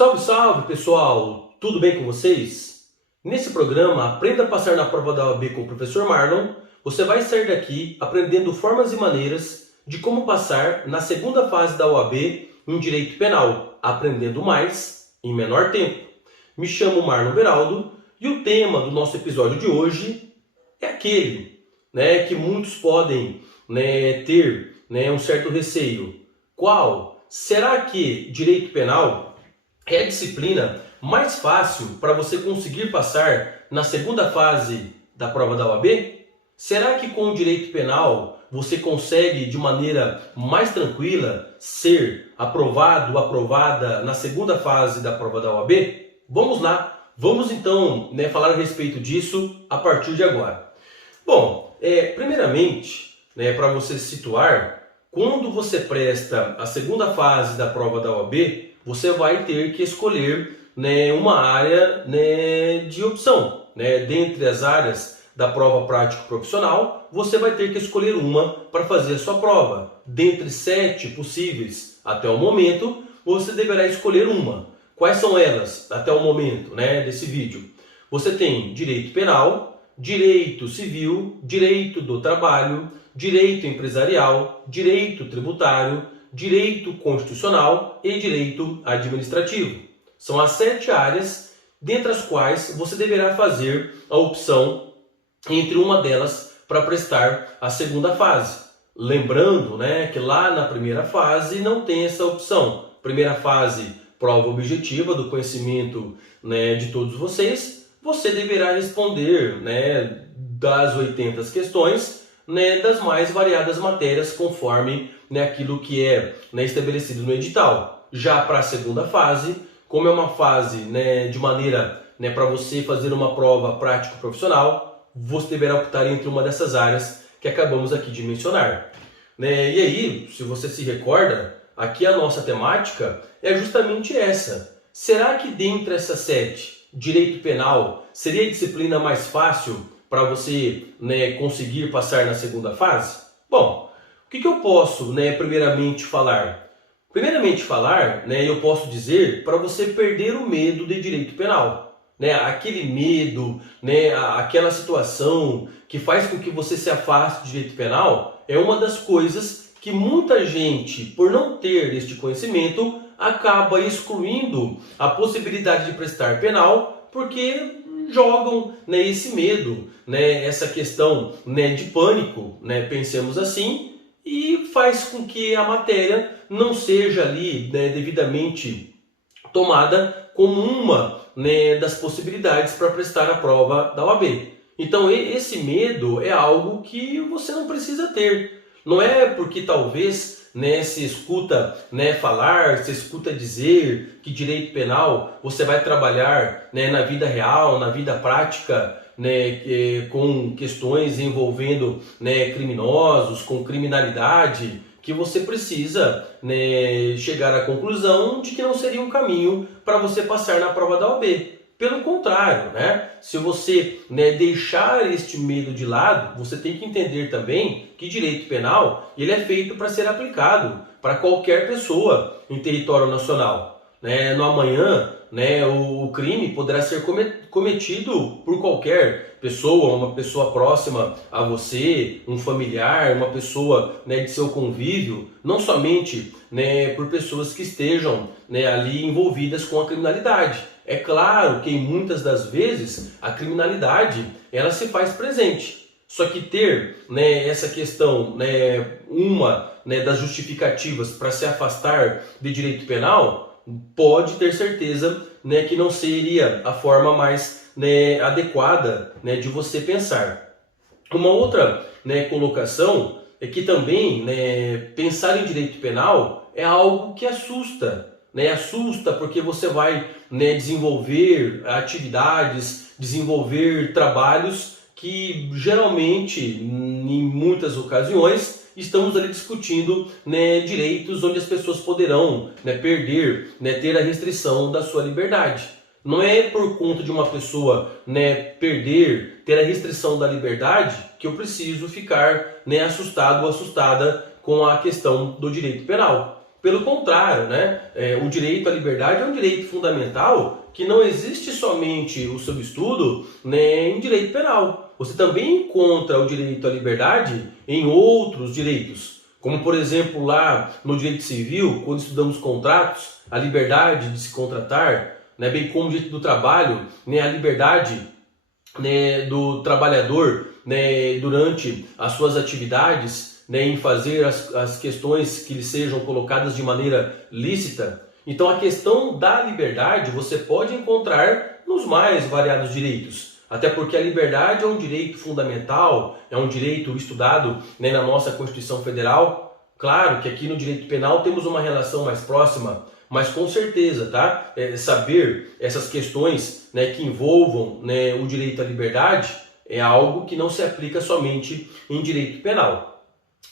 Salve, salve pessoal! Tudo bem com vocês? Nesse programa, Aprenda a Passar na Prova da OAB com o professor Marlon. Você vai sair daqui aprendendo formas e maneiras de como passar na segunda fase da OAB em Direito Penal, aprendendo mais em menor tempo. Me chamo Marlon Beraldo e o tema do nosso episódio de hoje é aquele que muitos podem ter um certo receio. Qual? Será que Direito Penal é a disciplina mais fácil para você conseguir passar na segunda fase da prova da OAB? Será que com o direito penal você consegue de maneira mais tranquila ser aprovado ou aprovada na segunda fase da prova da OAB? Vamos lá, vamos então falar a respeito disso a partir de agora. Bom, primeiramente, para você se situar, quando você presta a segunda fase da prova da OAB, você vai ter que escolher uma área de opção. Dentre as áreas da prova prática profissional, você vai ter que escolher uma para fazer a sua prova. Dentre 7 possíveis até o momento, você deverá escolher uma. Quais são elas até o momento desse vídeo? Você tem direito penal, direito civil, direito do trabalho, direito empresarial, direito tributário, direito constitucional e direito administrativo. São as 7 áreas, dentre as quais você deverá fazer a opção entre uma delas para prestar a segunda fase. Lembrando que lá na primeira fase não tem essa opção. Primeira fase, prova objetiva do conhecimento de todos vocês. Você deverá responder das 80 questões das mais variadas matérias conforme aquilo que é estabelecido no edital. Já para a segunda fase, como é uma fase de maneira para você fazer uma prova prático-profissional, você deverá optar entre uma dessas áreas que acabamos aqui de mencionar. E aí, se você se recorda, aqui a nossa temática é justamente essa. Será que dentre essas 7, direito penal seria a disciplina mais fácil para você conseguir passar na segunda fase? Bom, o que eu posso primeiramente falar? Primeiramente falar, eu posso dizer para você perder o medo de direito penal. Aquele medo, aquela situação que faz com que você se afaste de direito penal é uma das coisas que muita gente, por não ter este conhecimento, acaba excluindo a possibilidade de prestar penal porque jogam esse medo, essa questão de pânico, pensemos assim, e faz com que a matéria não seja ali devidamente tomada como uma das possibilidades para prestar a prova da OAB. Então esse medo é algo que você não precisa ter. Não é porque talvez se escuta falar, se escuta dizer que direito penal você vai trabalhar na vida real, na vida prática, com questões envolvendo criminosos, com criminalidade, que você precisa chegar à conclusão de que não seria um caminho para você passar na prova da OAB. Pelo contrário, se você deixar este medo de lado, você tem que entender também que direito penal ele é feito para ser aplicado para qualquer pessoa em território nacional. No amanhã, o crime poderá ser cometido por qualquer pessoa, uma pessoa próxima a você, um familiar, uma pessoa de seu convívio, não somente por pessoas que estejam ali envolvidas com a criminalidade. É claro que muitas das vezes a criminalidade ela se faz presente. Só que ter essa questão, uma das justificativas para se afastar de direito penal, pode ter certeza que não seria a forma mais adequada de você pensar. Uma outra colocação é que também pensar em direito penal é algo que assusta. Assusta porque você vai desenvolver atividades, desenvolver trabalhos que geralmente, em muitas ocasiões, estamos ali discutindo direitos onde as pessoas poderão perder, ter a restrição da sua liberdade. Não é por conta de uma pessoa ter a restrição da liberdade que eu preciso ficar assustado ou assustada com a questão do direito penal. Pelo contrário, né? O direito à liberdade é um direito fundamental que não existe somente o seu estudo, né, em direito penal. Você também encontra o direito à liberdade em outros direitos, como por exemplo lá no direito civil, quando estudamos contratos, a liberdade de se contratar, né, bem como o direito do trabalho, né, a liberdade, né, do trabalhador, né, durante as suas atividades, né, em fazer as questões que lhe sejam colocadas de maneira lícita. Então a questão da liberdade você pode encontrar nos mais variados direitos. Até porque a liberdade é um direito fundamental, é um direito estudado, né, na nossa Constituição Federal. Claro que aqui no direito penal temos uma relação mais próxima, mas com certeza, tá? Saber essas questões, né, que envolvam, né, o direito à liberdade é algo que não se aplica somente em direito penal.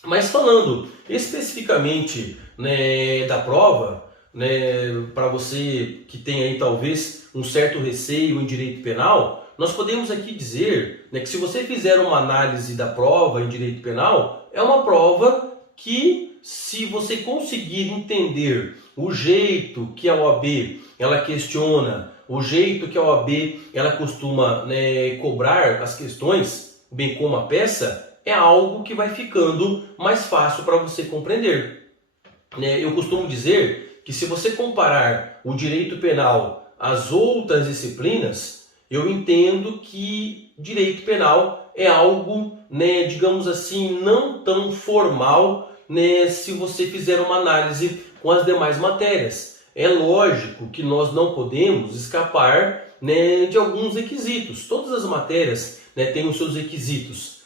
Mas falando especificamente, né, da prova, né, para você que tem aí talvez um certo receio em direito penal, nós podemos aqui dizer, né, que se você fizer uma análise da prova em direito penal, é uma prova que, se você conseguir entender o jeito que a OAB ela questiona, o jeito que a OAB ela costuma, né, cobrar as questões, bem como a peça, é algo que vai ficando mais fácil para você compreender. Eu costumo dizer que se você comparar o direito penal às outras disciplinas, eu entendo que direito penal é algo, né, digamos assim, não tão formal, né, se você fizer uma análise com as demais matérias. É lógico que nós não podemos escapar, né, de alguns requisitos. Todas as matérias, né, têm os seus requisitos,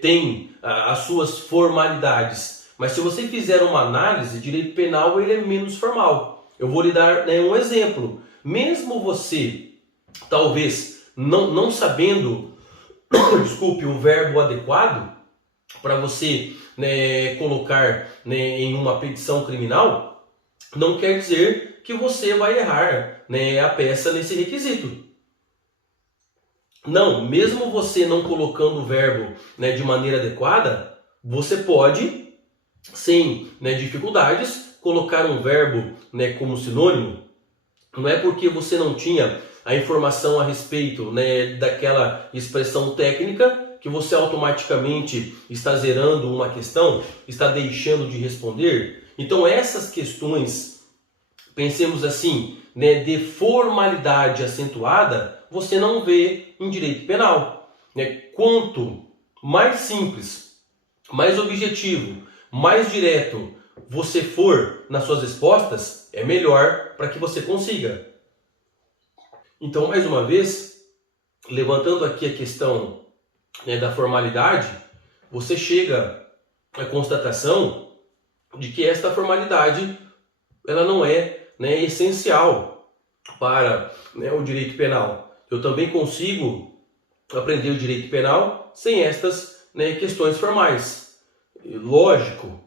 têm as suas formalidades. Mas se você fizer uma análise, direito penal ele é menos formal. Eu vou lhe dar, né, um exemplo. Mesmo você, talvez, não sabendo, desculpe, o verbo adequado para você, né, colocar, né, em uma petição criminal, não quer dizer que você vai errar, né, a peça nesse requisito. Não, mesmo você não colocando o verbo, né, de maneira adequada, você pode, sem, né, dificuldades, colocar um verbo, né, como sinônimo. Não é porque você não tinha a informação a respeito, né, daquela expressão técnica que você automaticamente está zerando uma questão, está deixando de responder. Então essas questões, pensemos assim, né, de formalidade acentuada, você não vê em direito penal. Quanto mais simples, mais objetivo, mais direto você for nas suas respostas, é melhor para que você consiga. Então, mais uma vez, levantando aqui a questão, né, da formalidade, você chega à constatação de que esta formalidade ela não é, né, essencial para, né, o direito penal. Eu também consigo aprender o direito penal sem estas, né, questões formais. Lógico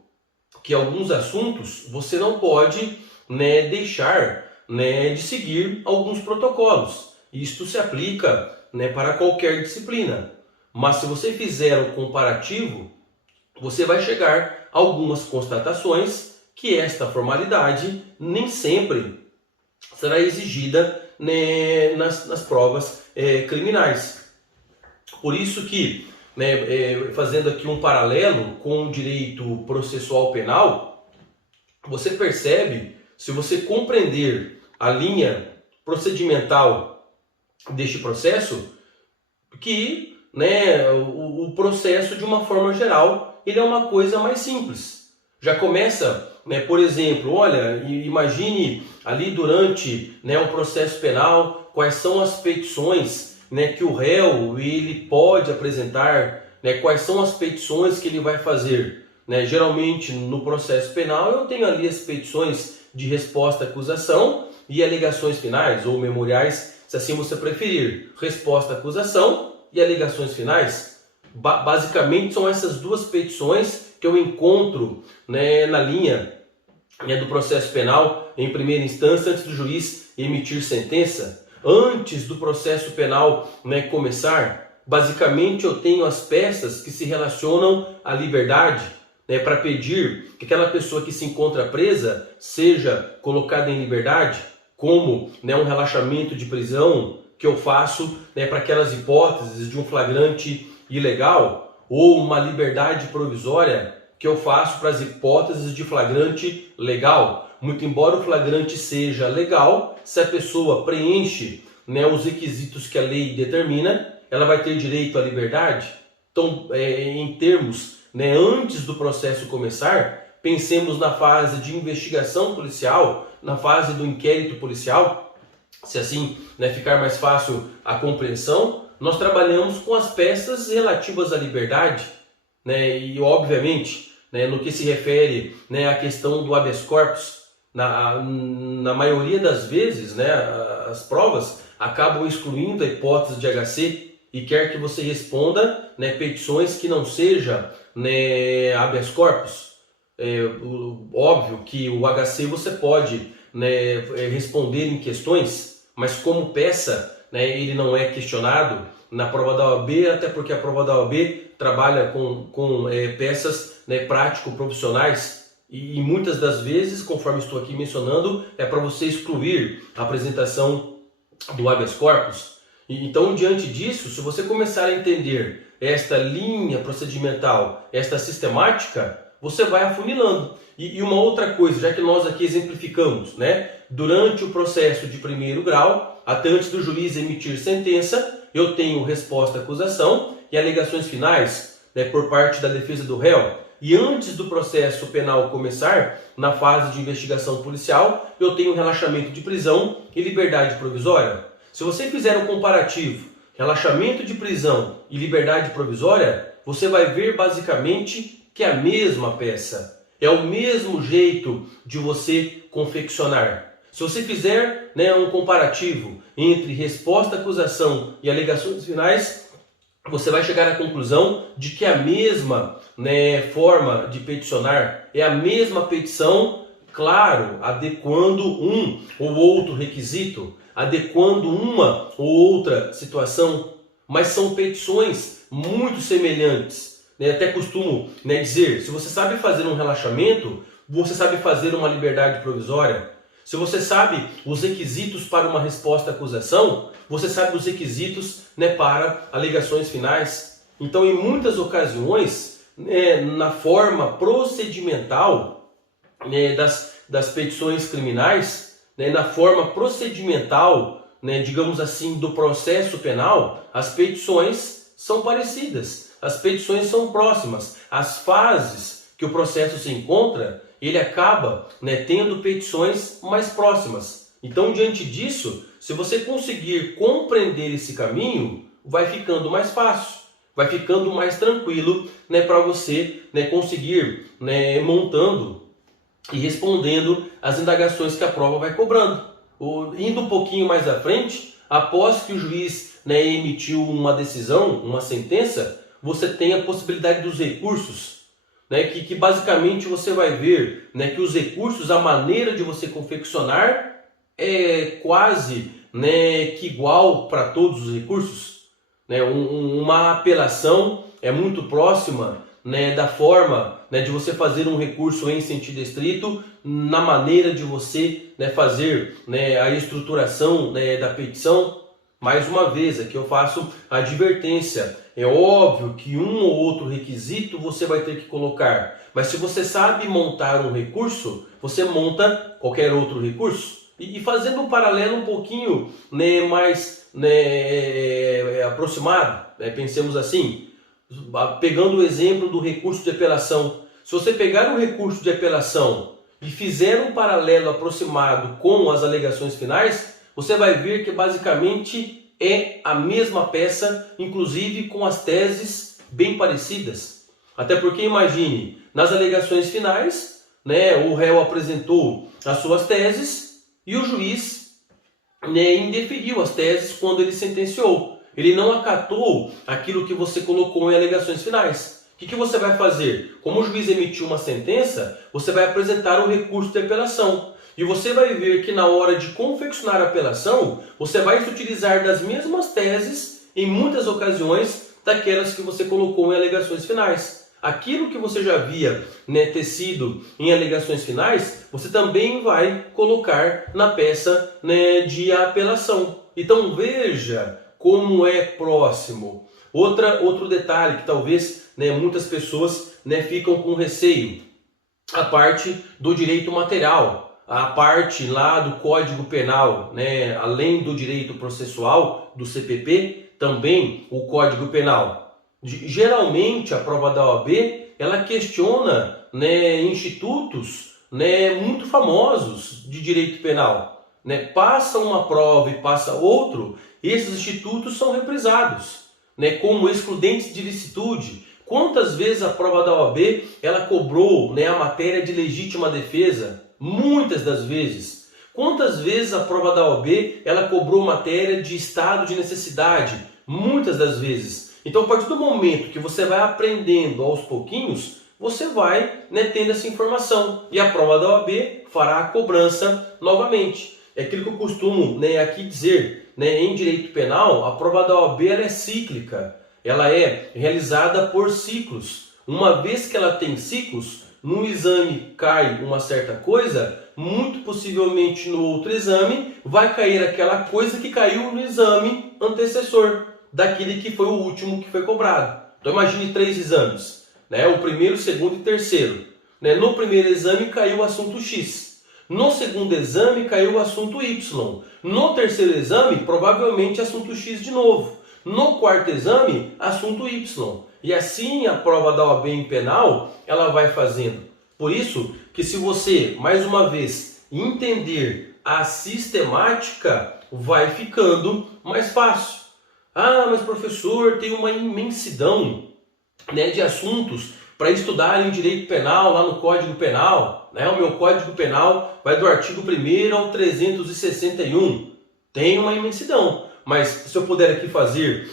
que alguns assuntos você não pode, né, deixar, né, de seguir alguns protocolos. Isto se aplica, né, para qualquer disciplina. Mas se você fizer um comparativo, você vai chegar a algumas constatações que esta formalidade nem sempre será exigida, né, nas provas criminais. Por isso que, né, fazendo aqui um paralelo com o direito processual penal, você percebe, se você compreender a linha procedimental deste processo, que, né, o processo, de uma forma geral, ele é uma coisa mais simples. Já começa, né, por exemplo, olha, imagine ali durante, né, o processo penal, quais são as petições, né, que o réu ele pode apresentar, né, quais são as petições que ele vai fazer. Geralmente no processo penal eu tenho ali as petições de resposta à acusação e alegações finais ou memoriais, se assim você preferir. Resposta à acusação e alegações finais. Basicamente são essas duas petições que eu encontro, né, na linha, né, do processo penal em primeira instância, antes do juiz emitir sentença. Antes do processo penal, né, começar, basicamente eu tenho as peças que se relacionam à liberdade. né, para pedir que aquela pessoa que se encontra presa seja colocada em liberdade, como, né, um relaxamento de prisão que eu faço, né, para aquelas hipóteses de um flagrante ilegal, ou uma liberdade provisória que eu faço para as hipóteses de flagrante legal. Muito embora o flagrante seja legal, se a pessoa preenche, né, os requisitos que a lei determina, ela vai ter direito à liberdade. Então, em termos, né, antes do processo começar, pensemos na fase de investigação policial, na fase do inquérito policial, se assim, né, ficar mais fácil a compreensão. Nós trabalhamos com as peças relativas à liberdade, né, e obviamente, né, no que se refere, né, à questão do habeas corpus, na maioria das vezes, né, as provas acabam excluindo a hipótese de HC e quer que você responda, né, petições que não seja, né, habeas corpus. Óbvio que o HC você pode, né, responder em questões, mas como peça, né, ele não é questionado na prova da OAB, até porque a prova da OAB trabalha com peças, né, prático-profissionais, e muitas das vezes, conforme estou aqui mencionando, é para você excluir a apresentação do habeas corpus. Então, diante disso, se você começar a entender esta linha procedimental, esta sistemática, você vai afunilando. E uma outra coisa, já que nós aqui exemplificamos, né? Durante o processo de primeiro grau, até antes do juiz emitir sentença, eu tenho resposta à acusação e alegações finais, né, por parte da defesa do réu. E antes do processo penal começar, na fase de investigação policial, eu tenho relaxamento de prisão e liberdade provisória. Se você fizer um comparativo, relaxamento de prisão e liberdade provisória, você vai ver basicamente que é a mesma peça. É o mesmo jeito de você confeccionar. Se você fizer, né, um comparativo entre resposta à acusação e alegações finais, você vai chegar à conclusão de que é a mesma, né, forma de peticionar, é a mesma petição, claro, adequando um ou outro requisito, adequando uma ou outra situação, mas são petições muito semelhantes. Até costumo, né, dizer, se você sabe fazer um relaxamento, você sabe fazer uma liberdade provisória. Se você sabe os requisitos para uma resposta à acusação, você sabe os requisitos, né, para alegações finais. Então, em muitas ocasiões, né, na forma procedimental, né, das petições criminais, né, na forma procedimental, né, digamos assim, do processo penal, as petições são parecidas, as petições são próximas. As fases que o processo se encontra, ele acaba, né, tendo petições mais próximas. Então, diante disso, se você conseguir compreender esse caminho, vai ficando mais fácil, vai ficando mais tranquilo, né, para você, né, conseguir, né, montando e respondendo as indagações que a prova vai cobrando. Indo um pouquinho mais à frente, após que o juiz, né, emitiu uma decisão, uma sentença, você tem a possibilidade dos recursos, né, que basicamente você vai ver, né, que os recursos, a maneira de você confeccionar é quase, né, que igual para todos os recursos. Né? Uma apelação é muito próxima, né, da forma, né, de você fazer um recurso em sentido estrito, na maneira de você, né, fazer, né, a estruturação, né, da petição. Mais uma vez, aqui eu faço a advertência. É óbvio que um ou outro requisito você vai ter que colocar, mas se você sabe montar um recurso, você monta qualquer outro recurso. E fazendo um paralelo um pouquinho, né, mais, né, aproximado, né, pensemos assim, pegando o exemplo do recurso de apelação. Se você pegar um recurso de apelação e fizer um paralelo aproximado com as alegações finais, você vai ver que basicamente é a mesma peça, inclusive com as teses bem parecidas. Até porque, imagine, nas alegações finais, né, o réu apresentou as suas teses e o juiz, né, indeferiu as teses quando ele sentenciou. Ele não acatou aquilo que você colocou em alegações finais. O que você vai fazer? Como o juiz emitiu uma sentença, você vai apresentar um recurso de apelação. E você vai ver que na hora de confeccionar a apelação, você vai se utilizar das mesmas teses, em muitas ocasiões, daquelas que você colocou em alegações finais. aquilo que você já havia, né, tecido em alegações finais, você também vai colocar na peça, né, de apelação. Então veja como é próximo. Outro detalhe que talvez, né, muitas pessoas, né, ficam com receio, a parte do direito material, a parte lá do Código Penal, né, além do direito processual do CPP, também o Código Penal. Geralmente a prova da OAB ela questiona, né, institutos, né, muito famosos de direito penal, né, passa uma prova e passa outro, esses institutos são reprisados, né, como excludentes de licitude. Quantas vezes a prova da OAB ela cobrou, né, a matéria de legítima defesa? Muitas das vezes. Quantas vezes a prova da OAB ela cobrou matéria de estado de necessidade? Muitas das vezes. Então, a partir do momento que você vai aprendendo aos pouquinhos, você vai, né, tendo essa informação. E a prova da OAB fará a cobrança novamente. É aquilo que eu costumo, né, aqui dizer, né, em direito penal, a prova da OAB ela é cíclica. Ela é realizada por ciclos. Uma vez que ela tem ciclos, num exame cai uma certa coisa, muito possivelmente no outro exame vai cair aquela coisa que caiu no exame antecessor, daquele que foi o último que foi cobrado. Então imagine 3 exames, né? O primeiro, segundo e terceiro. Né? No primeiro exame caiu o assunto X. No segundo exame caiu o assunto Y. No terceiro exame, provavelmente assunto X de novo. No quarto exame, assunto Y. E assim a prova da OAB em penal, ela vai fazendo. Por isso que se você, mais uma vez, entender a sistemática, vai ficando mais fácil. Ah, mas professor, tem uma imensidão, né, de assuntos para estudar em direito penal, lá no Código Penal. Né? O meu Código Penal vai do artigo 1º ao 361. Tem uma imensidão. Mas se eu puder aqui fazer,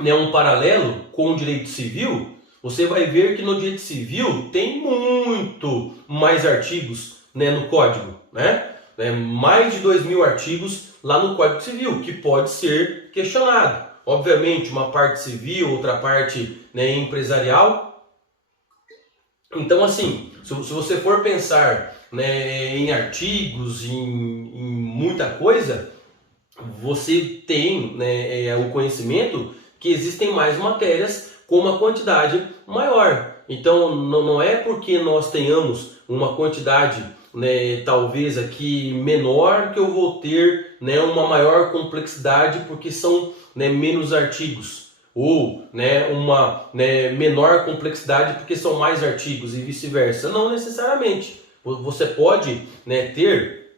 né, um paralelo com o direito civil, você vai ver que no direito civil tem muito mais artigos, né, no Código. Né? Mais de 2.000 artigos lá no Código Civil, que pode ser questionado. Obviamente, uma parte civil, outra parte, né, empresarial. Então, assim, se você for pensar, né, em artigos, em muita coisa, você tem, né, o conhecimento que existem mais matérias com uma quantidade maior. Então, não é porque nós tenhamos uma quantidade, né, talvez aqui menor, que eu vou ter, né, uma maior complexidade porque são, né, menos artigos. Ou, né, uma, né, menor complexidade porque são mais artigos e vice-versa. Não necessariamente. Você pode, né, ter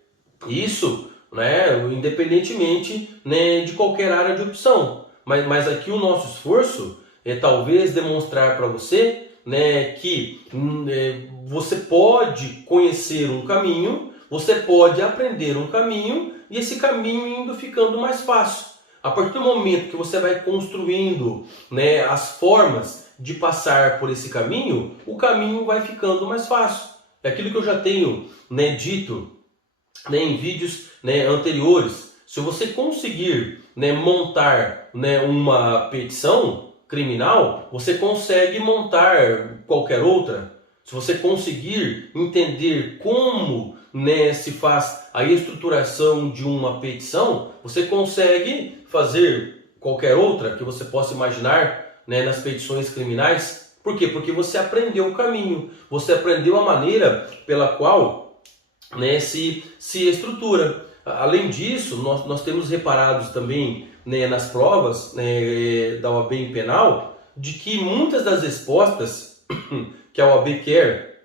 isso, né, independentemente, né, de qualquer área de opção. Mas aqui o nosso esforço é talvez demonstrar para você, né, que você pode conhecer um caminho, você pode aprender um caminho e esse caminho indo ficando mais fácil. A partir do momento que você vai construindo, né, as formas de passar por esse caminho, o caminho vai ficando mais fácil. É aquilo que eu já tenho, né, dito, né, em vídeos, né, anteriores. Se você conseguir, né, montar, né, uma petição criminal, você consegue montar qualquer outra. Se você conseguir entender como, né, se faz a estruturação de uma petição, você consegue fazer qualquer outra que você possa imaginar, né, nas petições criminais. Por quê? Porque você aprendeu o caminho, você aprendeu a maneira pela qual, né, se estrutura. Além disso, nós temos reparado também, né, nas provas, né, da OAB em penal, de que muitas das respostas que a OAB quer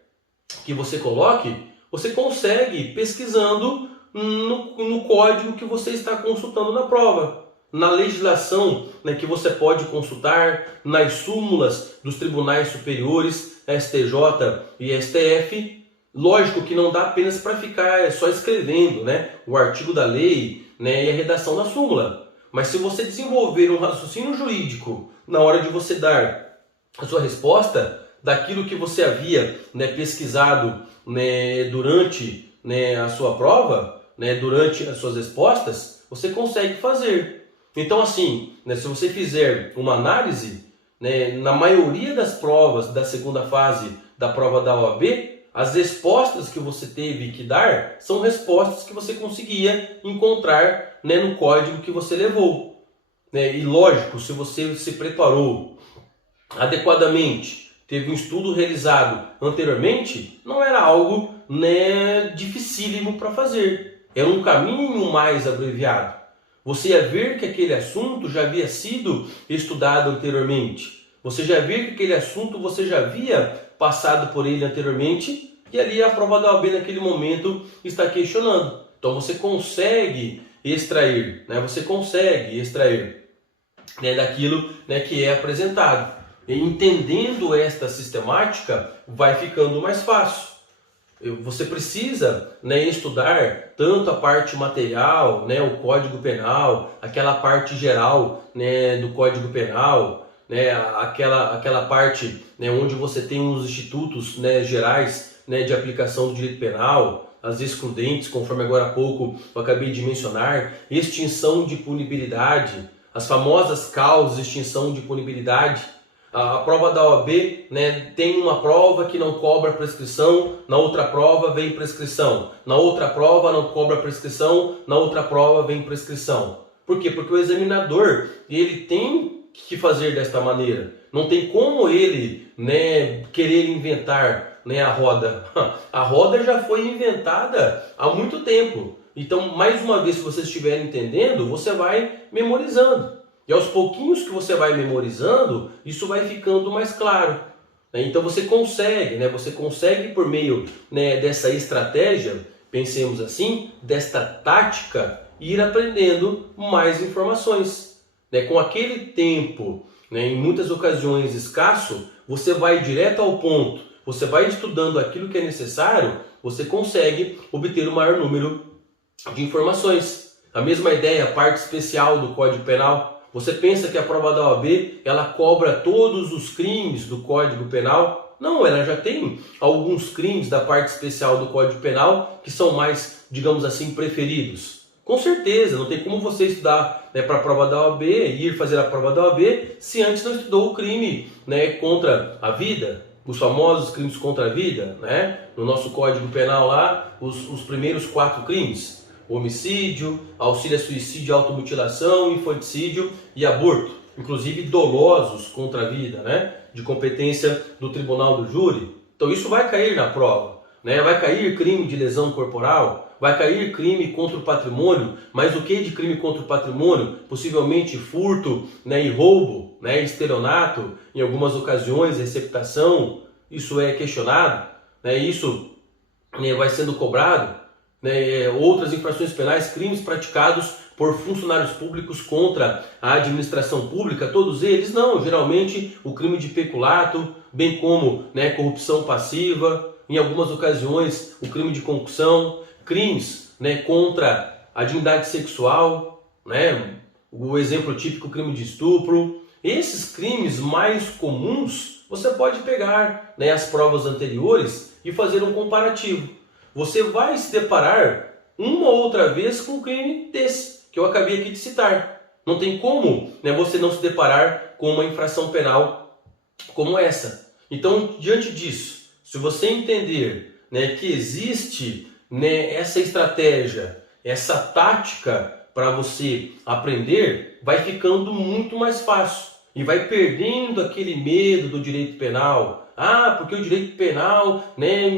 que você coloque, você consegue pesquisando no código que você está consultando na prova, na legislação, né, que você pode consultar, nas súmulas dos tribunais superiores, STJ e STF. Lógico que não dá apenas para ficar só escrevendo, né, o artigo da lei, né, e a redação da súmula. Mas se você desenvolver um raciocínio jurídico na hora de você dar a sua resposta daquilo que você havia, né, pesquisado, né, durante, né, a sua prova, né, durante as suas respostas, você consegue fazer. Então, assim, né, se você fizer uma análise, né, na maioria das provas da segunda fase da prova da OAB, as respostas que você teve que dar são respostas que você conseguia encontrar, né, no código que você levou. Né? E lógico, se você se preparou adequadamente, teve um estudo realizado anteriormente, não era algo, né, dificílimo para fazer. Era um caminho mais abreviado. Você ia ver que aquele assunto já havia sido estudado anteriormente. Você já via que aquele assunto você já havia passado por ele anteriormente e ali a prova da OAB naquele momento está questionando. Então você consegue extrair, né? Você consegue extrair, né, daquilo, né, que é apresentado. E entendendo esta sistemática, vai ficando mais fácil. Você precisa, né, estudar tanto a parte material, né, o Código Penal, aquela parte geral, né, do Código Penal, né, aquela parte, né, onde você tem os institutos, né, gerais, né, de aplicação do direito penal, as excludentes, conforme agora há pouco eu acabei de mencionar, extinção de punibilidade, as famosas causas de extinção de punibilidade. A prova da OAB, né, tem uma prova que não cobra prescrição, na outra prova vem prescrição, na outra prova não cobra prescrição, na outra prova vem prescrição. Por quê? Porque o examinador, ele tem que fazer desta maneira. Não tem como ele, né, querer inventar, né, a roda. A roda já foi inventada há muito tempo. Então, mais uma vez, se você estiver entendendo, você vai memorizando. E aos pouquinhos que você vai memorizando, isso vai ficando mais claro. Então você consegue, né? Você consegue por meio, né, dessa estratégia, pensemos assim, desta tática, ir aprendendo mais informações. Né? Com aquele tempo, né, em muitas ocasiões escasso, você vai direto ao ponto, você vai estudando aquilo que é necessário, você consegue obter o maior número de informações. A mesma ideia, a parte especial do Código Penal. Você pensa que a prova da OAB, ela cobra todos os crimes do Código Penal? Não, ela já tem alguns crimes da parte especial do Código Penal que são mais, digamos assim, preferidos. Com certeza, não tem como você estudar, né, para a prova da OAB, ir fazer a prova da OAB, se antes não estudou o crime, né, contra a vida, os famosos crimes contra a vida, né? No nosso Código Penal lá, os primeiros 4 crimes. Homicídio, auxílio a suicídio, automutilação, infanticídio e aborto, inclusive dolosos contra a vida, né? De competência do tribunal do júri. Então isso vai cair na prova, né? Vai cair crime de lesão corporal, vai cair crime contra o patrimônio, mas o que de crime contra o patrimônio? Possivelmente furto, né, e roubo, né, estelionato, em algumas ocasiões receptação, isso é questionado, né? Isso, né, vai sendo cobrado. Né, outras infrações penais, crimes praticados por funcionários públicos contra a administração pública, todos eles não, geralmente o crime de peculato, bem como, né, corrupção passiva, em algumas ocasiões o crime de concussão, crimes, né, contra a dignidade sexual, né, o exemplo típico, o crime de estupro. Esses crimes mais comuns você pode pegar, né, as provas anteriores e fazer um comparativo. Você vai se deparar uma ou outra vez com um crime desse, que eu acabei aqui de citar. Não tem como, né, você não se deparar com uma infração penal como essa. Então, diante disso, se você entender, né, que existe, né, essa estratégia, essa tática para você aprender, vai ficando muito mais fácil. E vai perdendo aquele medo do direito penal. Ah, porque o direito penal, né,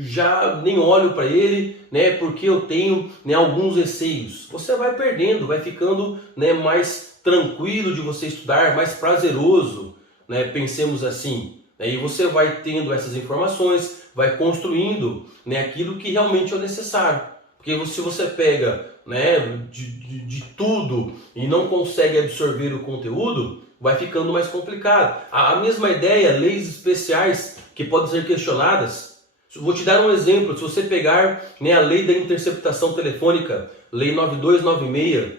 já nem olho para ele, né, porque eu tenho, né, alguns receios. Você vai perdendo, vai ficando, né, mais tranquilo de você estudar, mais prazeroso, né, pensemos assim. E você vai tendo essas informações, vai construindo, né, aquilo que realmente é necessário. Porque se você pega, né, de tudo e não consegue absorver o conteúdo, vai ficando mais complicado. A mesma ideia, leis especiais que podem ser questionadas. Vou te dar um exemplo. Se você pegar, né, a lei da interceptação telefônica, lei 9296,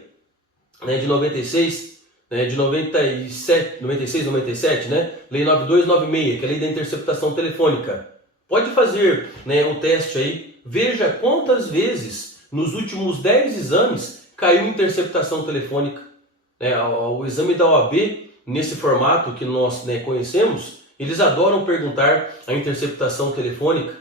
né, de 96, né, de 97, 96, 97, né, lei 9296, que é a lei da interceptação telefônica. Pode fazer, né, um teste aí, veja quantas vezes nos últimos 10 exames caiu interceptação telefônica. O exame da OAB, nesse formato que nós, né, conhecemos, eles adoram perguntar a interceptação telefônica.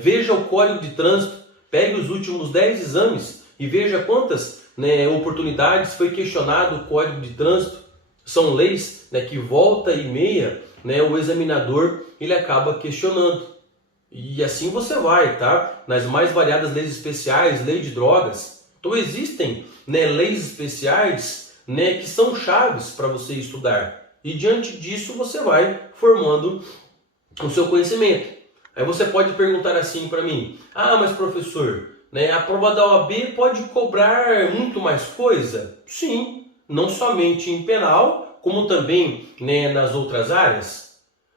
Veja o código de trânsito, pegue os últimos 10 exames e veja quantas, né, oportunidades foi questionado o código de trânsito. São leis, né, que volta e meia, né, o examinador ele acaba questionando. E assim você vai, tá? Nas mais variadas leis especiais, lei de drogas. Então existem, né, leis especiais, né, que são chaves para você estudar. E diante disso você vai formando o seu conhecimento. Aí você pode perguntar assim para mim: ah, mas professor, né, a prova da OAB pode cobrar muito mais coisa? Sim, não somente em penal, como também, né, nas outras áreas.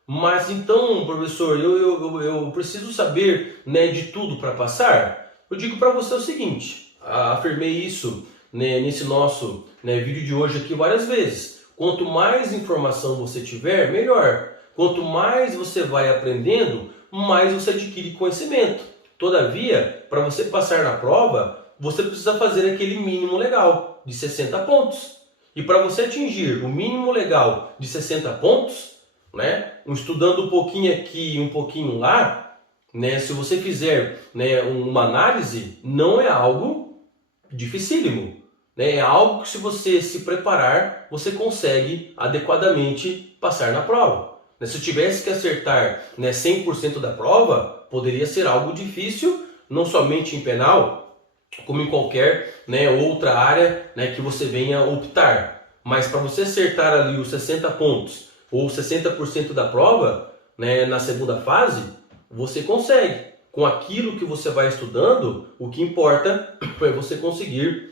Mas então, professor, eu preciso saber, né, de tudo para passar? Eu digo para você o seguinte, afirmei isso, né, nesse nosso, né, vídeo de hoje aqui várias vezes. Quanto mais informação você tiver, melhor. Quanto mais você vai aprendendo, mais você adquire conhecimento. Todavia, para você passar na prova, você precisa fazer aquele mínimo legal de 60 pontos. E para você atingir o mínimo legal de 60 pontos, né, estudando um pouquinho aqui e um pouquinho lá, né, se você fizer, né, uma análise, não é algo dificílimo. Né, é algo que, se você se preparar, você consegue adequadamente passar na prova. Se eu tivesse que acertar, né, 100% da prova, poderia ser algo difícil, não somente em penal, como em qualquer, né, outra área, né, que você venha optar. Mas para você acertar ali os 60 pontos ou 60% da prova, né, na segunda fase, você consegue. Com aquilo que você vai estudando, o que importa é você conseguir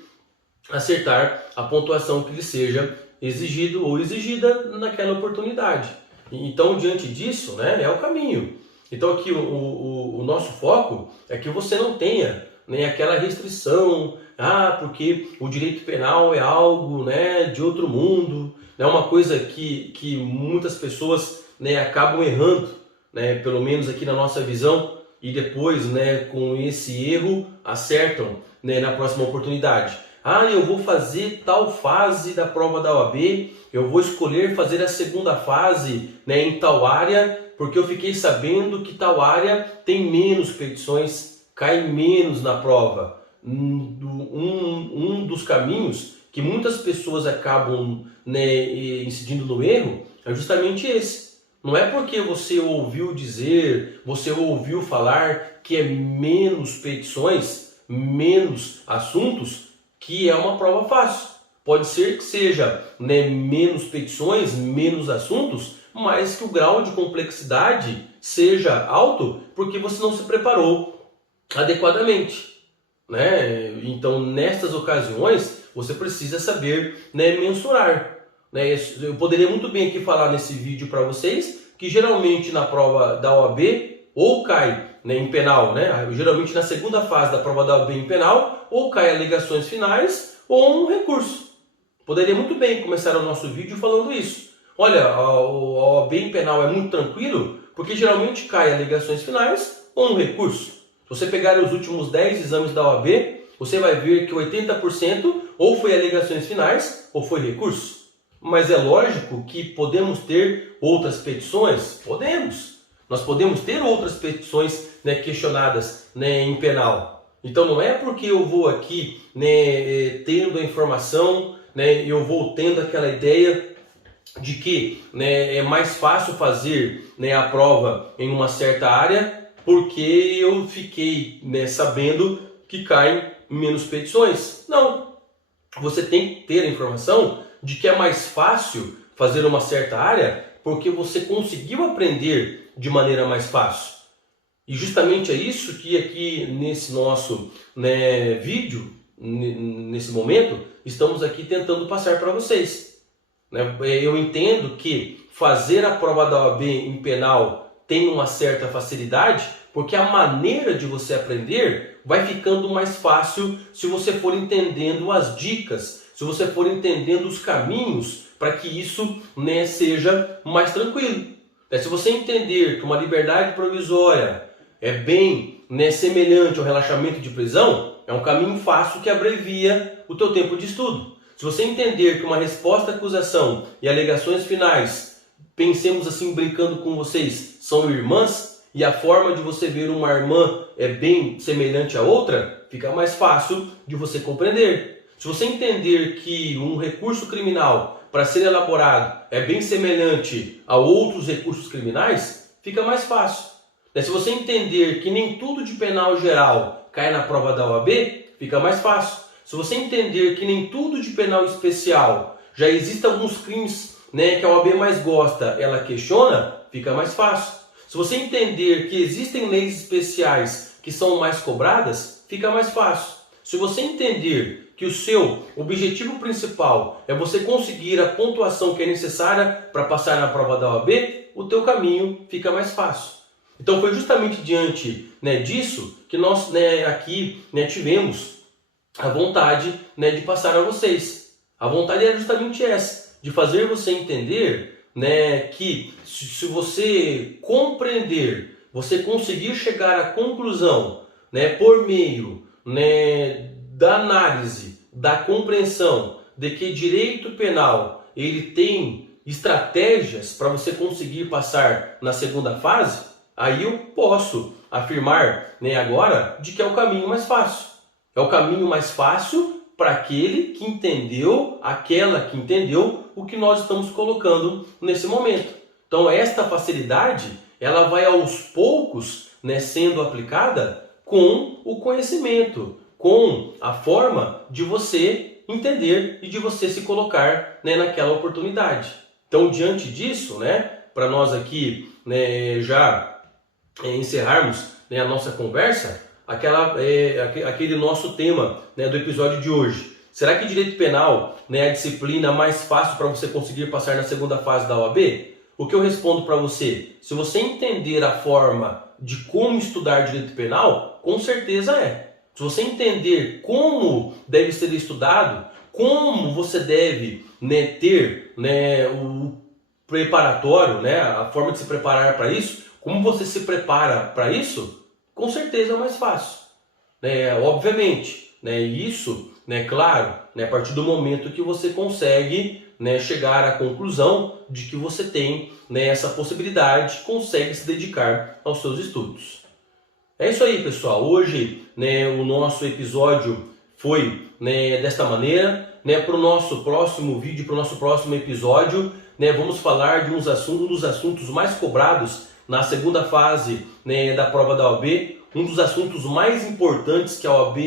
acertar a pontuação que lhe seja exigido ou exigida naquela oportunidade. Então, diante disso, né, é o caminho. Então, aqui o nosso foco é que você não tenha, né, aquela restrição, porque o direito penal é algo, né, de outro mundo, é uma coisa que muitas pessoas, né, acabam errando, né, pelo menos aqui na nossa visão, e depois, né, com esse erro acertam, né, na próxima oportunidade. Eu vou fazer tal fase da prova da OAB, eu vou escolher fazer a segunda fase, né, em tal área, porque eu fiquei sabendo que tal área tem menos petições, cai menos na prova. Um dos caminhos que muitas pessoas acabam, né, incidindo no erro é justamente esse. Não é porque você ouviu dizer, você ouviu falar que é menos petições, menos assuntos, que é uma prova fácil. Pode ser que seja, né, menos petições, menos assuntos, mas que o grau de complexidade seja alto porque você não se preparou adequadamente. Né? Então, nestas ocasiões, você precisa saber, né, mensurar. Né? Eu poderia muito bem aqui falar nesse vídeo para vocês que geralmente na prova da OAB ou cai, né, em penal, né? Geralmente na segunda fase da prova da OAB em penal, ou cai alegações finais ou um recurso. Poderia muito bem começar o nosso vídeo falando isso. Olha, a OAB em penal é muito tranquilo porque geralmente cai alegações finais ou um recurso. Se você pegar os últimos 10 exames da OAB, você vai ver que 80% ou foi alegações finais ou foi recurso. Mas é lógico que podemos ter outras petições? Podemos. Nós podemos ter outras petições, né, questionadas, né, em penal. Então não é porque eu vou aqui, né, tendo a informação, né, eu vou tendo aquela ideia de que, né, é mais fácil fazer, né, a prova em uma certa área porque eu fiquei, né, sabendo que caem menos petições. Não. Você tem que ter a informação de que é mais fácil fazer uma certa área porque você conseguiu aprender de maneira mais fácil. E justamente é isso que aqui nesse nosso, né, vídeo, nesse momento, estamos aqui tentando passar para vocês. Eu entendo que fazer a prova da OAB em penal tem uma certa facilidade, porque a maneira de você aprender vai ficando mais fácil se você for entendendo as dicas, se você for entendendo os caminhos para que isso, né, seja mais tranquilo. Se você entender que uma liberdade provisória é bem, né, semelhante ao relaxamento de prisão, é um caminho fácil que abrevia o teu tempo de estudo. Se você entender que uma resposta à acusação e alegações finais, pensemos assim brincando com vocês, são irmãs, e a forma de você ver uma irmã é bem semelhante à outra, fica mais fácil de você compreender. Se você entender que um recurso criminal para ser elaborado é bem semelhante a outros recursos criminais, fica mais fácil. Se você entender que nem tudo de penal geral cai na prova da OAB, fica mais fácil. Se você entender que nem tudo de penal especial, já existem alguns crimes, que a OAB mais gosta, ela questiona, fica mais fácil. Se você entender que existem leis especiais que são mais cobradas, fica mais fácil. Se você entender que o seu objetivo principal é você conseguir a pontuação que é necessária para passar na prova da OAB, o teu caminho fica mais fácil. Então foi justamente diante disso que nós aqui tivemos a vontade de passar a vocês. A vontade era justamente essa, de fazer você entender que se você compreender, você conseguir chegar à conclusão por meio da análise, da compreensão de que direito penal ele tem estratégias para você conseguir passar na segunda fase, aí eu posso afirmar agora de que é o caminho mais fácil. É o caminho mais fácil para aquele que entendeu, aquela que entendeu o que nós estamos colocando nesse momento. Então esta facilidade, ela vai aos poucos sendo aplicada com o conhecimento, com a forma de você entender e de você se colocar naquela oportunidade. Então diante disso, para nós aqui já encerrarmos a nossa conversa, aquele nosso tema do episódio de hoje. Será que direito penal é a disciplina mais fácil para você conseguir passar na segunda fase da OAB? O que eu respondo para você? Se você entender a forma de como estudar direito penal, com certeza é. Se você entender como deve ser estudado, como você deve ter o preparatório, a forma de se preparar para isso, como você se prepara para isso, com certeza é mais fácil. Obviamente, isso, claro, a partir do momento que você consegue chegar à conclusão de que você tem essa possibilidade, consegue se dedicar aos seus estudos. É isso aí, pessoal. Hoje o nosso episódio foi desta maneira. Para o nosso próximo vídeo, para o nosso próximo episódio, vamos falar de um dos assuntos mais cobrados na segunda fase da prova da OAB, um dos assuntos mais importantes que a OAB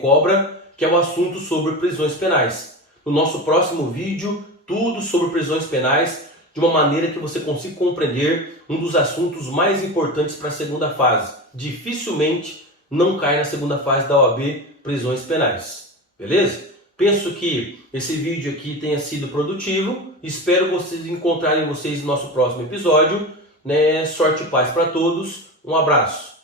cobra, que é o assunto sobre prisões penais. No nosso próximo vídeo, tudo sobre prisões penais, de uma maneira que você consiga compreender um dos assuntos mais importantes para a segunda fase. Dificilmente não cai na segunda fase da OAB prisões penais. Beleza? Penso que esse vídeo aqui tenha sido produtivo. Espero vocês encontrarem vocês no nosso próximo episódio. Sorte e paz para todos. Um abraço.